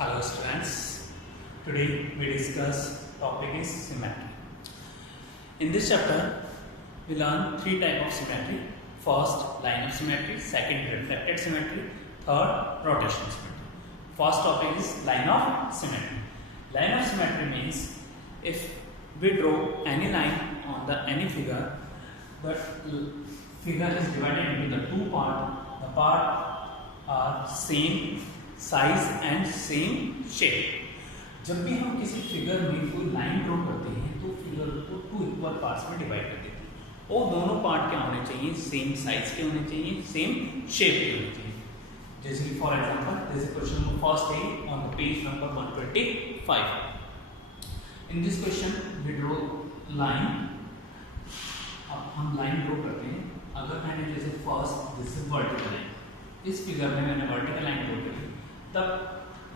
Hello students, today we discuss topic is symmetry. In this chapter, we learn three types of symmetry. First, line of symmetry. Second, reflected symmetry. Third, rotational symmetry. First topic is line of symmetry. Line of symmetry means if we draw any line on the any figure, but figure is divided into the two parts. The part are same size and same shape. जब भी हम किसी figure में कोई line draw करते हैं तो figure को टू इक्वल पार्ट्स में डिवाइड कर देते हैं और दोनों पार्ट क्या होने चाहिए, सेम साइज के होने चाहिए, सेम शेप के होने चाहिए। जैसे कि for example this is question number first है on the page number 125। In this question we draw line. अब हम लाइन ड्रॉ करते हैं। अगर मैंने जैसे first this is vertical line, इस फिगर में मैंने वर्टिकल लाइन ड्रॉ करी, तब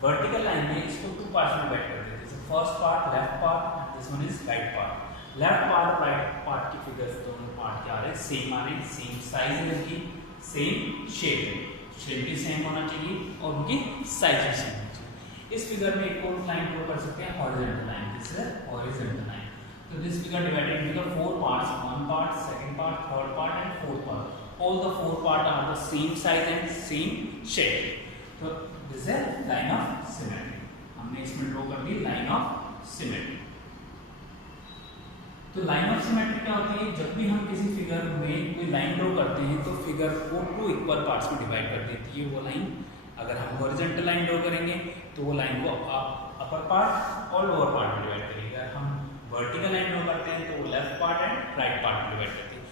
वर्टिकल लाइन में इसको टू पार्ट्स में डिवाइड कर देते हैं। First part left part, this one is right part. Left part right part की फिगर्स दोनों पार्ट क्या आ रहे हैं, सेम आ रहे हैं, सेम साइज रहेगी, सेम शेप भी सेम होना चाहिए और उनकी साइज भी सेम होना चाहिए। इस फिगर में एक और लाइन ड्रॉ कर सकते हैं, horizontal line. This is horizontal line. तो this figure divided into the four parts, one part, second part, third part and fourth part. All the four parts are the same size and same shape. तो this is line of symmetry. हमने इसमें draw कर दी line of symmetry. तो line of symmetry क्या होती है, जब भी हम किसी फिगर में कोई लाइन ड्रॉ करते हैं तो फिगर को टू इक्वल पार्ट्स में डिवाइड कर देती है वो लाइन। अगर हम हॉरिजॉन्टल लाइन ड्रॉ करेंगे तो वो लाइन को अपर पार्ट और लोअर पार्ट में डिवाइड करेगी। अगर हम वर्टिकल लाइन ड्रॉ करते हैं तो वो left part and right part में डिवाइड करती है।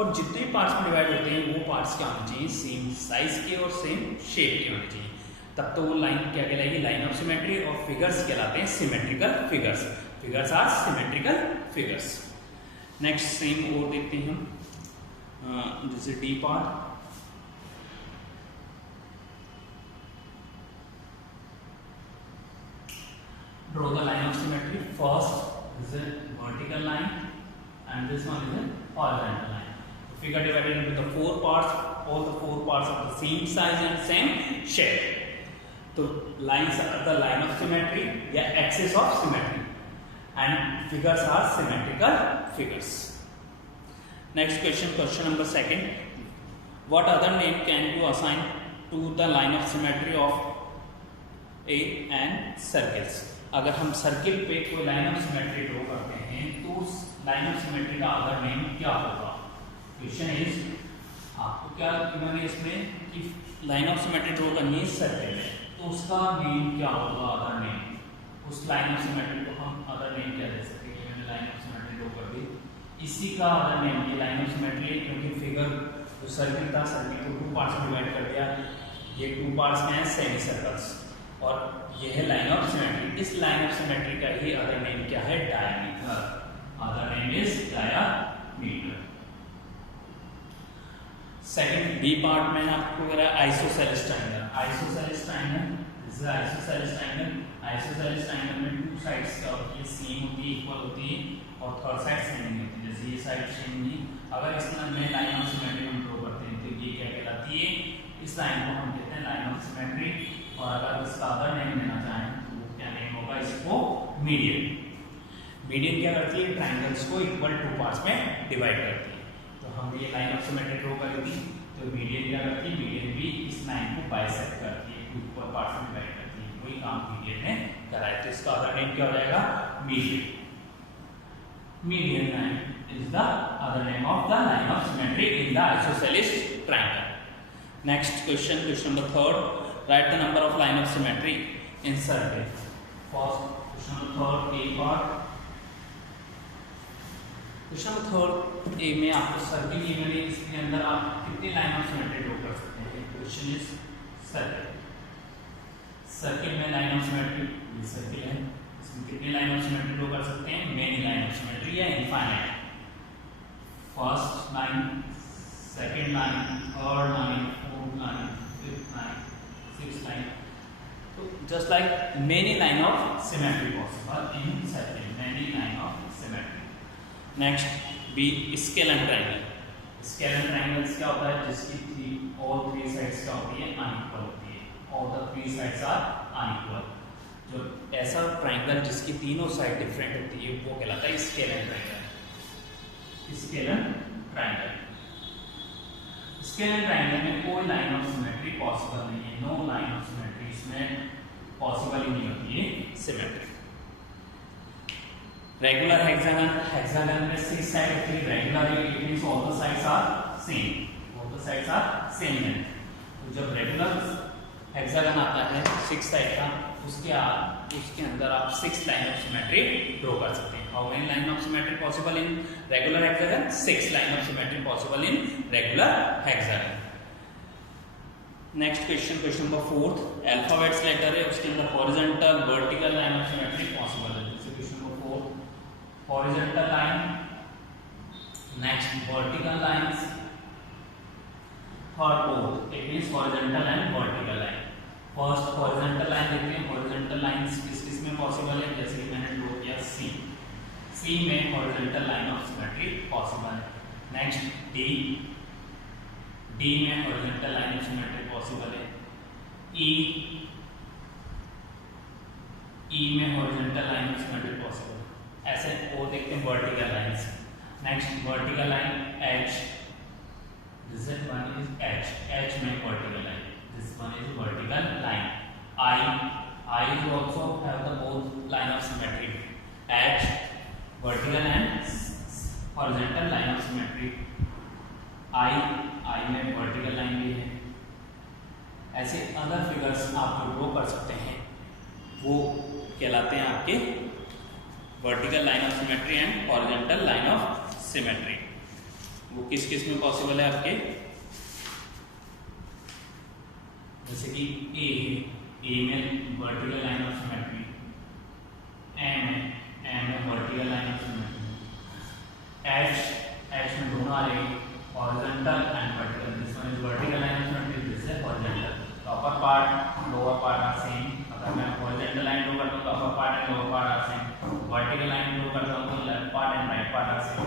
और जितने पार्ट्स में डिवाइड होते हैं वो पार्ट्स क्या होने चाहिए, सेम साइज के और सेम शेप के होने चाहिए। तब तो वो लाइन क्या कहलाएगी, लाइन ऑफ सिमेट्री। और फिगर्स कहलाते हैं symmetrical figures. Figures are symmetrical figures. Next same और देखते हैं हम, जैसे D part. Draw the line of symmetry. First is a vertical line and this one is a horizontal line. Figure divided into the four parts. All the four parts are the same size and same shape. So lines are the line of symmetry या axis of symmetry, and figures are symmetrical figures. Next question, question number second. What other name can you assign to the line of symmetry of A and circles? अगर हम circle पे कोई line of symmetry draw करते हैं तो उस line of symmetry का other name क्या होगा? क्वेश्चन इज, आपको क्या गिवन है इसमें कि लाइन ऑफ सिमेट्री ड्रॉ करनी है सर्किल में, तो उसका नेम क्या होगा, अदर नेम। उस लाइन ऑफ सिमेट्री को हम अदर नेम क्या दे सकते हैं? मैंने लाइन ऑफ सिमेट्री ड्रॉ कर दी, इसी का अदर नेम ये लाइन ऑफ सिमेट्री है, क्योंकि फिगर जो सर्किल था, सर्किल को टू पार्ट्स में डिवाइड कर दिया। ये टू पार्ट्स में है सेमी सर्कल्स और ये है लाइन ऑफ सिमेट्री। इस लाइन ऑफ सिमेट्री का ही अदर नेम क्या है, diameter. Other name is diameter. Second D part में आपको कह रहा है isosceles triangle. Isosceles triangle, this is isosceles triangle. Isosceles triangle में टू साइड्स क्या होती है, सेम होती है, इक्वल होती है, और थर्ड साइड सेम नहीं होती। जैसे ये साइड सेम नहीं, अगर इस में लाइन ऑफ सिमेट्री हम ड्रॉ करते हैं तो ये क्या कहलाती है, इस लाइन को हम कहते हैं लाइन ऑफ सिमेट्री। और अगर इसका अदर नेम लेना चाहें तो क्या नेम होगा, इसको मीडियन। मीडियन क्या करती है, ट्रायंगल्स को इक्वल टू पार्ट्स में डिवाइड करती है। तो हम ये लाइन ऑफ सिमेट्री ड्रॉ करेंगे तो मीडियन क्या करती है, मीडियन भी इस लाइन को बाइसेक्ट करती है, टू इक्वल पार्ट्स में डिवाइड करती है। वही काम मीडियन ने करा है, तो इसका अदर नेम क्या हो जाएगा, median. Median line is the other name of the line of symmetry in the isosceles triangle. Next question, question number third. Write the number of line of symmetry in circle. First, question number third, A part. Question number third, A में आपको circle given है, इसके अंदर आप कितनी line of symmetry draw कर सकते हैं? Question is circle. सर्किल में लाइन ऑफ सिमेट्री, ये सर्किल है, इसमें कितनी लाइन ऑफ सिमेट्री ड्रॉ कर सकते हैं? मेनी लाइन ऑफ सिमेट्री या infinite. First line, second line, third line, fourth line, fifth line, six line. So just like many line of symmetry possible in circle, many line of symmetry. Next, B scalene triangle. Scalene triangles क्या होता है, जिसकी all three sides क्या होती है, unequal होती है। All the three sides are unequal. जो ऐसा ट्राइंगल जिसकी तीनों साइड डिफरेंट होती है वो कहलाता है scalene triangle. Scalene triangle, scalene triangle में कोई लाइन ऑफ सिमेट्री पॉसिबल नहीं है, नो लाइन ऑफ सिमेट्री, इसमें पॉसिबल ही नहीं होती है सिमेट्री। रेगुलर हेक्सागन, हेक्सागन में 6 साइड होती है, regular it means all the sides are same, all the sides are same है। तो जब रेगुलर हेक्सागन आता है 6 साइड का, उसके अंदर आप 6 लाइन ऑफ सिमेट्री ड्रॉ कर सकते हैं। How many line of symmetry possible in regular hexagon? 6 line of symmetry possible in regular hexagon. Next question, question number 4, alphabets letter है, उसके अंदर horizontal vertical line of symmetry possible है। जैसे question number 4, horizontal line, next vertical lines, third both, it means horizontal and vertical line. First horizontal line देखते हैं, horizontal lines किस में possible है? जैसे कि मैंने ड्रॉ किया सी में horizontal line of symmetry possible है। नेक्स्ट डी में horizontal line of symmetry possible है। ई में horizontal line of symmetry possible है। ऐसे और देखते हैं vertical lines. Next vertical line H, this one is H में vertical line, this one is vertical line. I is also have the both line of symmetry. H vertical and horizontal line of symmetry. I में vertical line भी है। ऐसे other figures आप जो draw कर सकते हैं वो कहलाते हैं आपके vertical line of symmetry and horizontal line of symmetry. वो किस किस में पॉसिबल है आपके? जैसे कि ए में vertical line of symmetry, M में vertical line of symmetry, H में दोनों आ रहे हैं horizontal and vertical. This one is vertical line of symmetry, this is horizontal. तो upper part lower part are same. अगर मैं हॉरिजॉन्टल लाइन ड्रॉ करता हूं तो upper part and lower part are same, vertical line draw करता हूं तो left part and right part are same.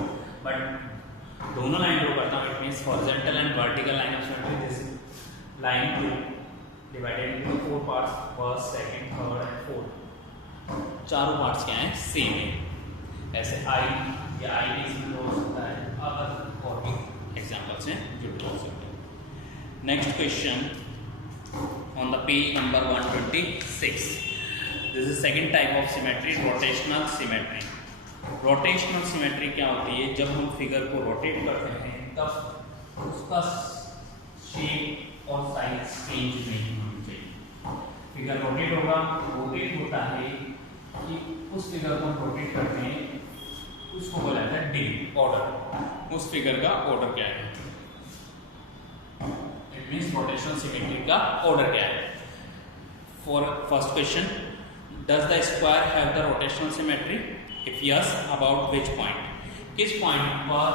But दोनों लाइन ड्रॉ करता हूं it means horizontal and vertical line of symmetry, this line divided into 4 parts, first, second, third and fourth। चारों parts क्या हैं? Same है। ऐसे आई या आई भी इसमें ड्रॉ हो सकता है, अदर और भी एग्जांपल्स हैं जो ड्रॉ हो सकते हैं। Next question on the page number 126, this is second type of symmetry, rotational symmetry. Rotational symmetry क्या होती है? जब हम फिगर को रोटेट करते हैं तब उसका शेप और साइज चेंज नहीं होनी चाहिए। फिगर रोटेट होगा, रोटेट होता है कि उस फिगर को हम रोटेट करते हैं, उसको बोला जाता है डिग्री, ऑर्डर। उस फिगर का ऑर्डर क्या है? इट मींस रोटेशनल सिमेट्री का ऑर्डर क्या है? For first question, does the square have the rotational symmetry? If yes, about which point? किस पॉइंट पर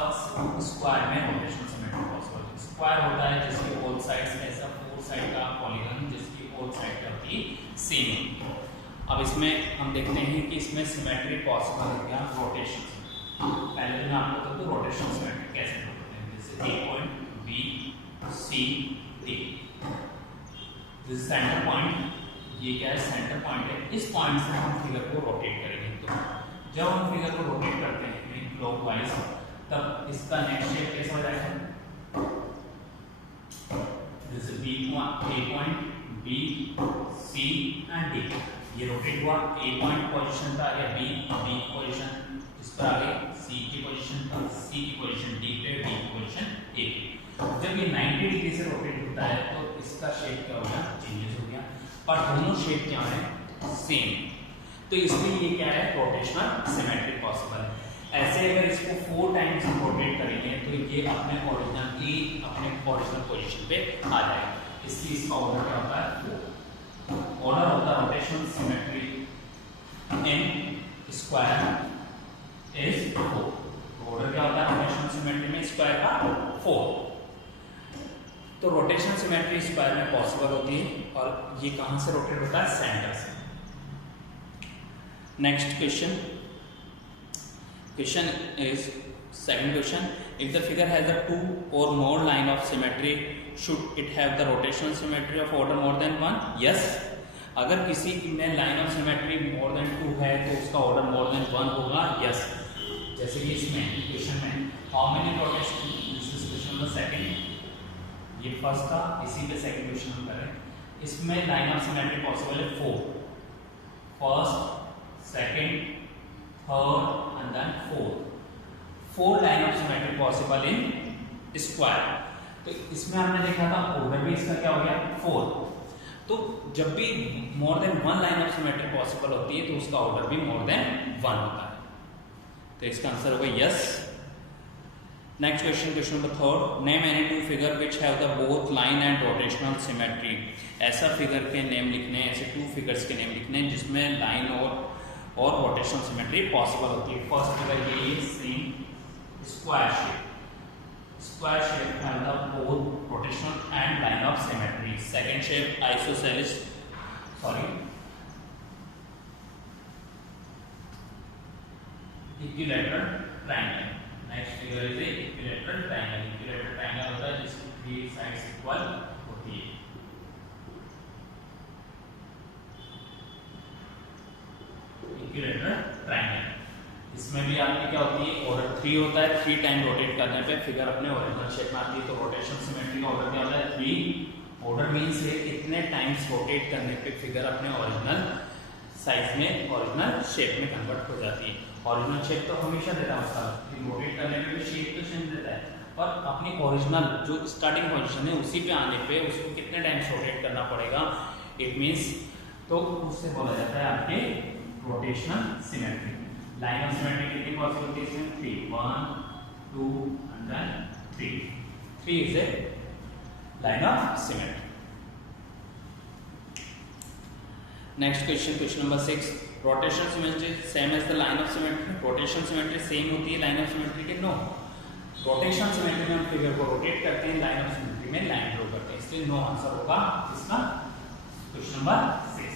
स्क्वायर में रोटेशनल सिमेट्री पॉसिबल? स्क्वायर होता है जिसकी ऑल साइड्स, ऐसा 4 साइड का पॉलीगन जिसकी ऑल साइड क्या होती है? सेम। अब इसमें हम देखते हैं कि इसमें सिमेट्री पॉसिबल है क्या? रोटेशन। पहले तो मैं आपको बता दूं रोटेशनल सिमेट्री कैसे होते हैं। जैसे A point, B, C, D, this centre point, ये क्या है? सेंटर पॉइंट है। इस पॉइंट से हम फिगर को रोटेट करेंगे। तो जब हम फिगर को रोटेट करते हैं क्लॉकवाइज, तब इसका नेक्स्ट शेप कैसा हो जाएगा? This is A point, B, C and D। ये रोटेट हुआ, A पॉइंट पोजीशन पे आ गया, B पोजीशन इस पर आ गई, C की पोजीशन पर, C की पोजीशन D पे, D की पोजीशन A पे। जब ये 90 डिग्री से रोटेट होता है तो इसका शेप क्या हो गया? चेंजेस हो गया, पर दोनों शेप क्या है? सेम। तो इसलिए ये क्या है? रोटेशनल सिमेट्री पॉसिबल है। ऐसे अगर इसको 4 टाइम्स रोटेट करेंगे तो ये अपने ओरिजिनल पोजीशन पे आ जाएगा। इसलिए इसका ऑर्डर क्या होता है? 4। ऑर्डर होता है rotational symmetry in square is 4। Order क्या होता है रोटेशनल सिमेट्री में स्क्वायर का? 4। तो रोटेशनल सिमेट्री स्क्वायर में पॉसिबल होती है और ये कहां से रोटेट होता है? सेंटर से। Next question is second question, if the figure has a 2 or more line of symmetry, should it have the rotational symmetry of order more than 1? Yes, अगर किसी में line of symmetry more than 2 है तो उसका order more than 1 होगा, yes. जैसे कि इसमें इक्वेशन में how many rotation, this is question number second, ये फर्स्ट था, इसी पे सेकंड क्वेश्चन हम कर रहे हैं। इसमें लाइन ऑफ सिमेट्री पॉसिबल है 4, first, second, third and then fourth. 4 line of symmetry possible in square. तो इसमें हमने देखा था ऑर्डर भी इसका क्या हो गया 4। तो जब भी more than 1 line of symmetry possible होती है तो उसका ऑर्डर भी मोर देन 1 होता है। तो इसका आंसर होगा yes. Next question, question number 3, name any 2 figure which have the both line and rotational symmetry. ऐसा फिगर के नेम लिखने हैं, ऐसे 2 फिगर्स के नेम लिखने हैं जिसमें लाइन और रोटेशनल सिमेट्री पॉसिबल होती है। फर्स्ट फिगर ये same square shape, square shape have the both rotational and line of symmetry. Second shape isosceles, equilateral triangle. Next figure is a equilateral triangle. Equilateral triangle होता है जिसकी 3 sides equal होती है। Equilateral triangle, इसमें भी आपकी क्या होती है, ऑर्डर 3 होता है। 3 टाइम रोटेट करने पे फिगर अपने ओरिजिनल शेप में आती है। तो रोटेशन सिमेट्री का ऑर्डर क्या होता है 3। ऑर्डर मींस है कितने टाइम्स रोटेट करने पे फिगर अपने ओरिजिनल साइज में, ओरिजिनल शेप में कन्वर्ट हो जाती है। ओरिजिनल शेप तो हमेशा देता है उसका, रोटेट करने पे भी शेप तो सेम देता है, पर अपनी ओरिजिनल जो स्टार्टिंग पोजिशन है उसी पे आने पे उसको कितने टाइम्स रोटेट करना पड़ेगा, इट मीन्स, तो उससे बोला जाता है आपके rotational symmetry. Line of symmetry कितनी पॉसिबल होती है इसमें 3, 1 2 and then 3। 3 is a line of symmetry. Next question, question number 6, rotational symmetry same as the line of symmetry. Rotational symmetry same होती है लाइन ऑफ सिमेट्री के? No. Rotational symmetry में हम figure को रोटेट करते हैं, लाइन ऑफ सिमेट्री में line draw करते हैं, इसलिए नो आंसर होगा इसका question number 6।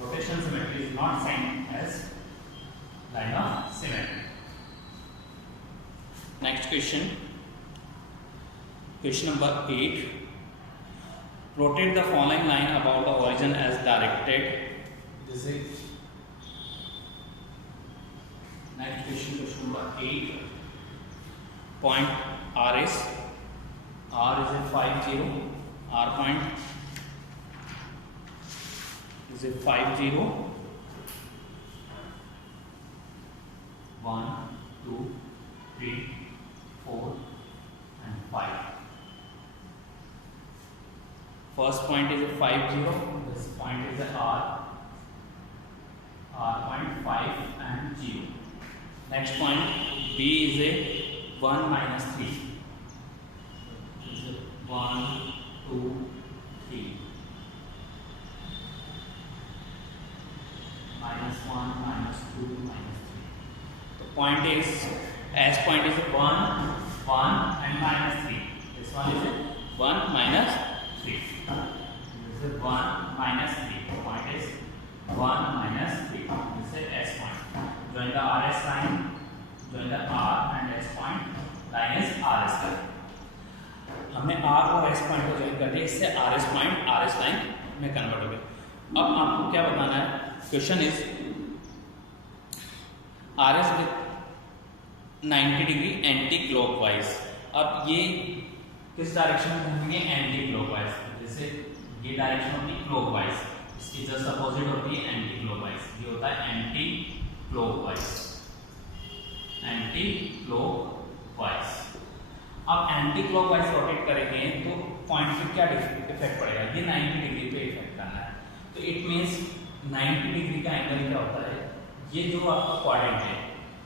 Rotational symmetry is not same as line of symmetry. Next question, question number 8. Rotate the following line about the origin as directed. This is next question, question number 8. Point R is a 50. R point is a 50, 1 2 3 4 and 5. First point is a 50, this point is a R point 5 and 0. Next point B is a 1 minus 3, is a 1 2 3 minus 1 minus 2 minus 3. The point is, S point is 1 1 and minus 3. This one is 1 minus 3. This is 1 minus 3. The point is 1 minus 3. This is S point. Join the RS line. Join the R and S point. Line is RS line. हमने R और S point को join कर दिया, इससे RS point RS line में convert हो गया। अब आपको क्या बताना है, question is RS with 90 degree anti clockwise. अब ये किस डायरेक्शन में घूमेंगे, एंटी क्लॉकवाइज। जैसे ये डायरेक्शन होती है क्लॉकवाइज, इसकी जस्ट अपोजिट होती है एंटी क्लॉकवाइज। ये होता है एंटी क्लॉकवाइज, एंटी क्लॉकवाइज। अब एंटी क्लॉकवाइज रोटेट करेंगे तो पॉइंट पे क्या इफेक्ट पड़ेगा, ये 90 डिग्री पे इफेक्ट करना है। तो इट मीन्स 90 डिग्री का एंगल क्या होता है, ये जो आपका क्वाड्रेंट है,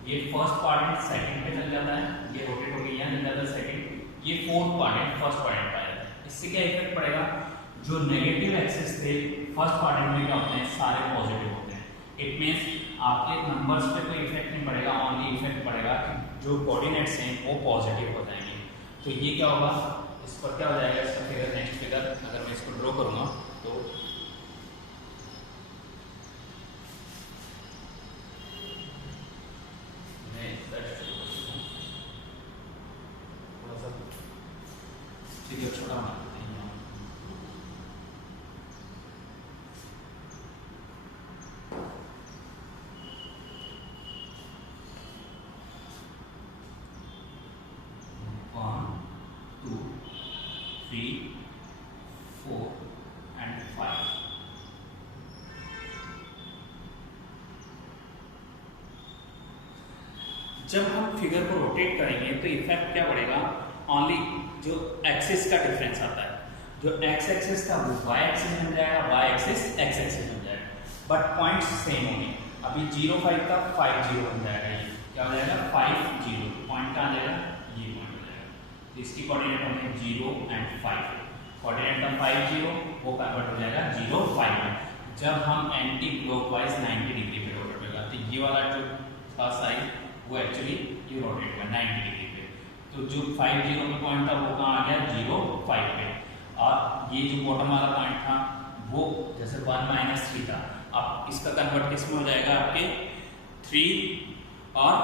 ये फर्स्ट क्वाड्रेंट सेकंड पे चल जाता है, ये रोटेट होकर यहाँ चल जाता है सेकंड, ये फोर्थ क्वाड्रेंट फर्स्ट क्वाड्रेंट पे आ जाता है। इससे क्या इफेक्ट पड़ेगा, जो नेगेटिव एक्सिस थे फर्स्ट क्वाड्रेंट में क्या होते हैं, सारे पॉजिटिव होते हैं। इट मीन्स आपके नंबर्स पे कोई इफेक्ट नहीं पड़ेगा, ओनली इफेक्ट पड़ेगा कि जो कोऑर्डिनेट्स हैं वो पॉजिटिव हो जाएंगे। तो ये क्या होगा, इस पर क्या हो जाएगा, इसका फिगर, नेक्स्ट फिगर अगर मैं इसको ड्रॉ करूँगा तो छोटा बना देते हैं। जब हम फिगर को रोटेट करेंगे तो इफेक्ट क्या पड़ेगा, ओनली जो एक्सिस का डिफरेंस आता है, जो एक्स एक्सिस था वो वाई एक्सिस बन जाएगा, वाई एक्सिस एक्स एक्सिस बन जाएगा, बट पॉइंट्स सेम होंगे। अभी 0,5 का 5,0 बन जाएगा, ये क्या हो जाएगा 5,0, पॉइंट कहाँ जाएगा, ये पॉइंट हो जाएगा। तो इसकी कोऑर्डिनेट होंगे 0 एंड 5, कोऑर्डिनेट का 5,0 वो कन्वर्ट हो जाएगा 0, 5 में। जब हम एंटी क्लॉकवाइज 90 डिग्री पे रोटेट होगा तो ये वाला जो था साइड वो एक्चुअली ये रोटेट हुआ 90 डिग्री पे। तो जो 50 में पॉइंट था वो कहाँ आ गया 0, 5 पे, और ये जो बॉटम वाला पॉइंट था वो जैसे 1 - 3 था, अब इसका कन्वर्ट किस में हो जाएगा आपके 3 और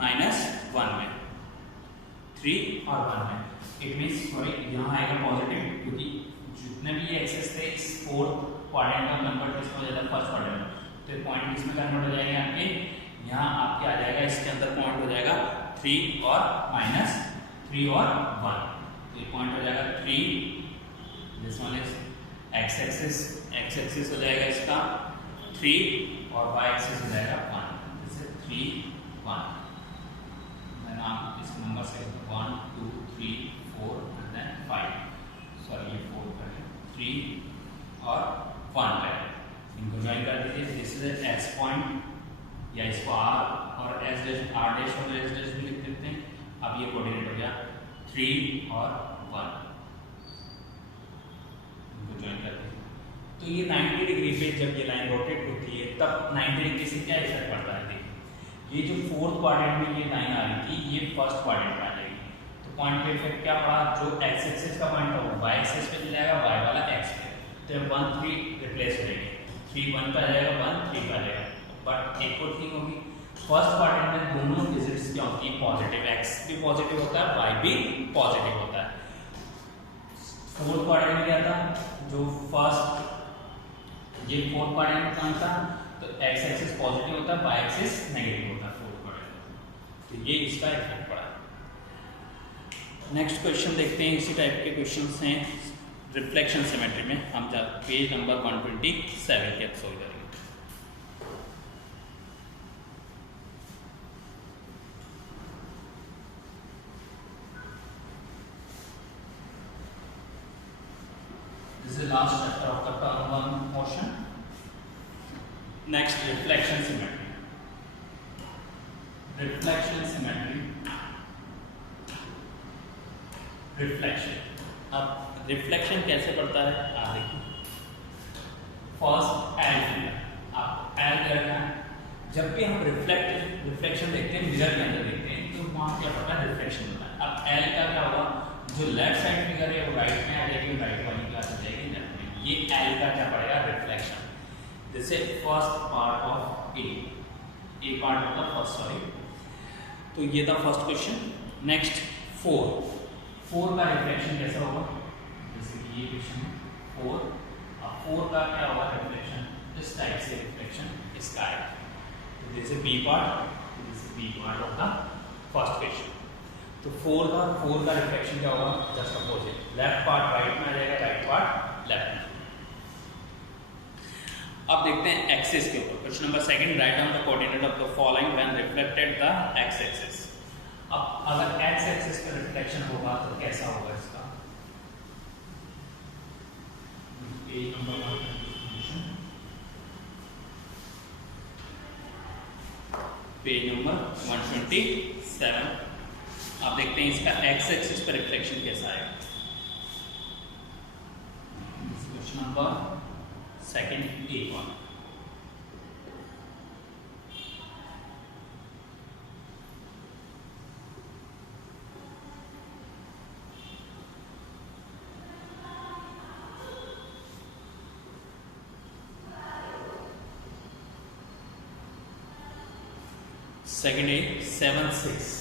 -1 में, 3 और 1 में। इट मीन्स सॉरी यहाँ आएगा पॉजिटिव, क्योंकि जितने भी एक्सेस थे इस फोर्थ क्वाड्रेंट का कन्वर्ट किस में हो जाता है फर्स्ट क्वाड्रेंट, तो पॉइंट किस में कन्वर्ट हो जाएगा आपके, यहाँ आपके आ जाएगा इसके अंदर पॉइंट हो जाएगा 3 और -3 और 1, तो ये पॉइंट हो जाएगा 3, this one is x axis हो जाएगा इसका 3 और वाई एक्सिस हो जाएगा 1, जैसे 3, 1। देन आप इस नंबर से 1 2 3 4 एंड देन 5, सॉरी ये 4 करें, 3 और 1 करें, इनको ज्वाइन कर दीजिए। दिस इज एक्स पॉइंट, या इसको आर और एस डैश, आर डैश और एस डैश भी लिख देते हैं। अब ये कोऑर्डिनेट हो गया 3 और 1, इनको ज्वाइन कर दीजिए। तो ये 90 डिग्री पे जब ये लाइन रोटेट होती है तब 90 डिग्री से क्या इफेक्ट पड़ता है, देखिए ये जो फोर्थ क्वाड्रेंट में ये लाइन आ रही थी ये फर्स्ट क्वाड्रेंट में आ जाएगी, तो पॉइंट पे इफेक्ट क्या पड़ा, जो एक्स एक्सिस का पॉइंट है वो वाई एक्सिस पे चला जाएगा, वाई वाला एक्स पे, तो 1 3 रिप्लेस हो जाएगी, 3 1 पे आ जाएगा, 1 3 पे आ जाएगा। बट एक और थिंग होगी, फर्स्ट क्वाड्रेंट में दोनों डिजिट्स क्या होती है पॉजिटिव, एक्स भी पॉजिटिव होता है, वाई भी पॉजिटिव होता है। फोर्थ क्वाड्रेंट में क्या था, जो फर्स्ट ये फोर्थ क्वाड्रेंट कौन था, तो एक्स एक्सिस पॉजिटिव होता है, वाई एक्सिस नेगेटिव होता है फोर्थ क्वाड्रेंट, तो ये इसका इफेक्ट पड़ा। नेक्स्ट क्वेश्चन देखते हैं, इसी टाइप के क्वेश्चंस हैं रिफ्लेक्शन सिमेट्री में। हम पेज नंबर 127 के अब सॉल्व करेंगे। This is the last chapter of the term 1 portion. Next, reflection symmetry. Reflection symmetry. Reflection. अब रिफ्लेक्शन कैसे पड़ता है आप देखिए, फर्स्ट एल फिगर, आप एल क्या रखना है, जब भी हम रिफ्लेक्शन देखते हैं मिरर के अंदर देखते हैं तो वहाँ क्या पड़ता है रिफ्लेक्शन होता है। अब एल का क्या होगा, जो लेफ्ट साइड फिगर है वो राइट में आ जाएगी, राइट वाली क्लास आ जाएगी लेफ्ट में, ये एल का क्या पड़ेगा reflection. This is first part of A part होगा फर्स्ट, सॉरी, तो ये था फर्स्ट क्वेश्चन। नेक्स्ट 4 का रिफ्लेक्शन कैसा होगा, जैसे कि ये क्वेश्चन है 4, अब 4 का क्या होगा रिफ्लेक्शन, इस टाइप से रिफ्लेक्शन इसका है, तो this is B part, this is B part of the first question. तो 4 का रिफ्लेक्शन क्या होगा, just opposite, left part right में आ जाएगा, राइट पार्ट लेफ्ट में। अब देखते हैं एक्सिस के ऊपर, question number 2, write down the coordinate of the following when reflected the x axis. अब अगर एक्स एक्सिस का रिफ्लेक्शन होगा तो कैसा होगा इसका, पेज नंबर 1, पेज नंबर 127। आप देखते हैं इसका एक्स एक्सिस पर रिफ्लेक्शन कैसा आएगा। Question number 2 A1। सेकंड ए 7 6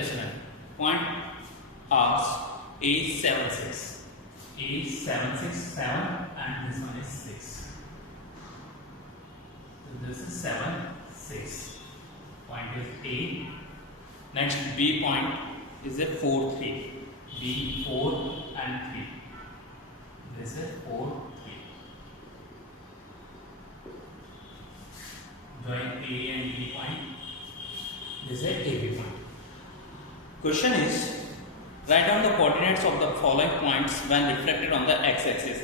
इसमें point A76 7 and this one is 6. So this is 7 6. Point is A. Next B point is a 4 3. B 4 and 3. This is 4 3. Join A and B point. This is AB point. Question is, write down the coordinates of the following points when reflected on the x-axis.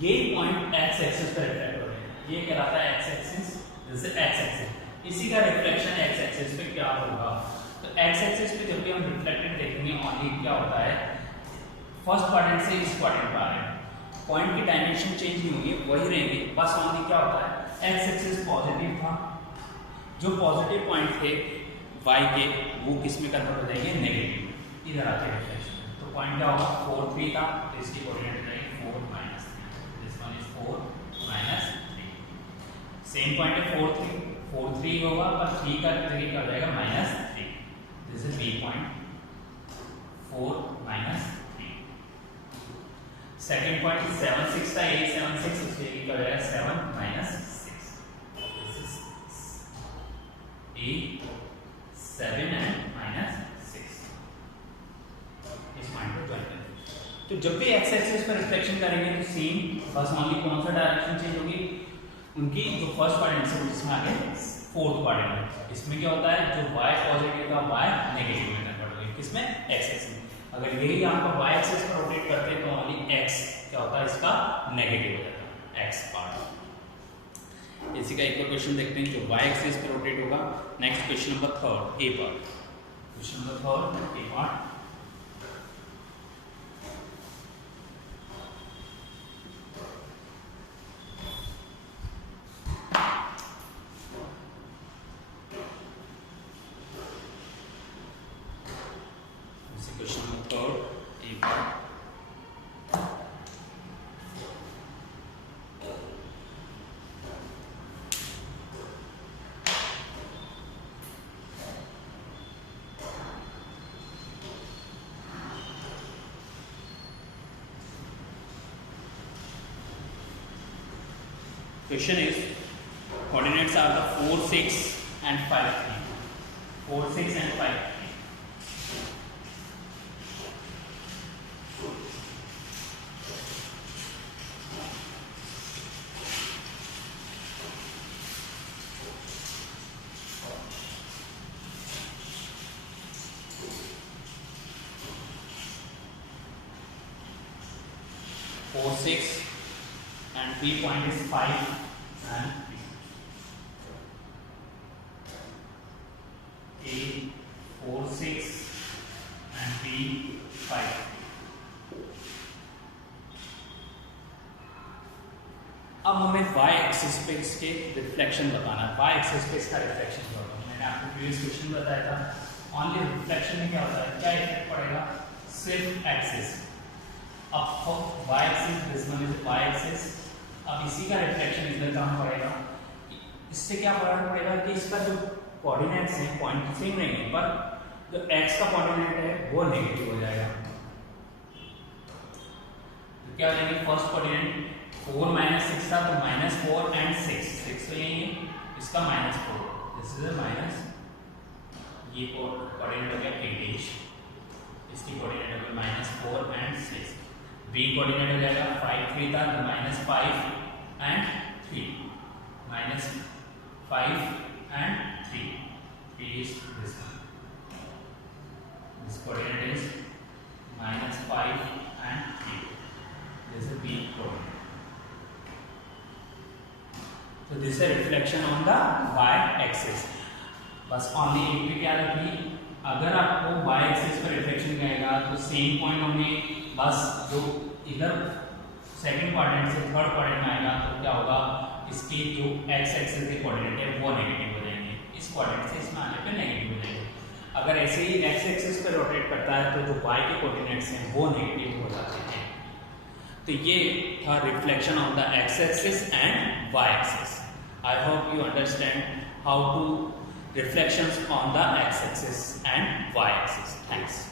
ये point x-axis पर reflect हो रहे हैं. ये कहलाता है x-axis. This is x-axis. इसी का reflection x-axis पे क्या होगा? तो x-axis पे जब भी हम reflected देखेंगे only क्या होता है? First quadrant से इस quadrant पर आ रहे हैं. Point की dimension change नहीं होगी, वही रहेंगे. बस only क्या होता है? X-axis positive था. जो positive point थे y के वो किस में कन्वर्ट हो जाएंगे? नेगेटिव. इधर आते हैं रिफ्लेक्शन. तो पॉइंट क्या होगा? 4 3 था, तो इसकी कोऑर्डिनेट रहेगी 4 3. This one is 4 3. Same point है 4 3 होगा, पर 3 का जगह कर जाएगा -3. This is B point 4 3. Second point 7 6 था, ए 7 6, उसकी जगह कर जाएगा 7 6. This is a 7 and -6. इस पॉइंट को ज्वाइन करें. तो जब भी एक्स एक्सिस पर रिफ्लेक्शन करेंगे तो सेम बस ओनली कौन सा डायरेक्शन चेंज होगी? उनकी जो फर्स्ट क्वाड्रेंट है उसमें आगे फोर्थ क्वाड्रेंट. इसमें क्या होता है? जो y पॉजिटिव था y नेगेटिव में कन्वर्ट होगी. किसमें? एक्स एक्सिस में. अगर यही आपका y एक्सिस पर रोटेट करते हैं तो ओनली x क्या होता है? इसका नेगेटिव हो जाता है, x पार्ट. इसी का एक और क्वेश्चन देखते हैं जो y एक्सिस पे रोटेट होगा. नेक्स्ट क्वेश्चन नंबर 3 ए पार्ट. क्वेश्चन नंबर 3 ए पार्ट. इसी question number 3 A part. Question is, coordinates are the 4 6 and 5 3. 4 6 and 5 3. Four 6 and B point is 5 and 3. A 4 6 and B 5 3. अब हमें y axis पे इसके reflection बताना है. y axis पे इसका reflection बताना. मैंने आपको प्रीवियस क्वेश्चन बताया था. ऑनली रिफ्लेक्शन में क्या होता है? क्या इफेक्ट पड़ेगा? सिर्फ एक्सिस. अब y axis, this one is y axis. अब इसी का रिफ्लेक्शन इधर कहाँ पड़ेगा? इससे क्या फर्क पड़ेगा कि इसका जो कोऑर्डिनेट्स हैं पॉइंट सेम रहेंगे, पर जो x का कोऑर्डिनेट है वो नेगेटिव हो जाएगा. तो क्या लेंगे? फर्स्ट कोऑर्डिनेट 4 6 था, तो -4 and 6 6 लेंगे. इसका -4. This is minus. ये कोऑर्डिनेट हो गया 8. इसकी कोऑर्डिनेट हो गया -4 and 6. B कोऑर्डिनेट हो जाएगा 5 3 था, तो -5 and 3. -5 and 3. 3 is this one. This coordinate is -5 and 3. This is B coordinate. So this is a reflection on the y axis. बस only एक भी क्या रखनी? अगर आपको y axis पर रिफ्लेक्शन कहेगा तो सेम पॉइंट हमें बस जो इधर सेकंड क्वाड्रेंट से थर्ड क्वाड्रेंट में आएगा तो क्या होगा? इसके जो x एक्सिस के कोऑर्डिनेट है वो नेगेटिव हो जाएंगे. इस क्वाड्रेंट से इसमें आने पे नेगेटिव हो जाएंगे. अगर ऐसे ही x एक्सिस पे रोटेट करता है तो जो y के कोऑर्डिनेट्स हैं वो नेगेटिव हो जाते हैं. तो ये था reflection of the x axis and y axis. I hope you understand how to reflections on the x-axis and y-axis. Thanks.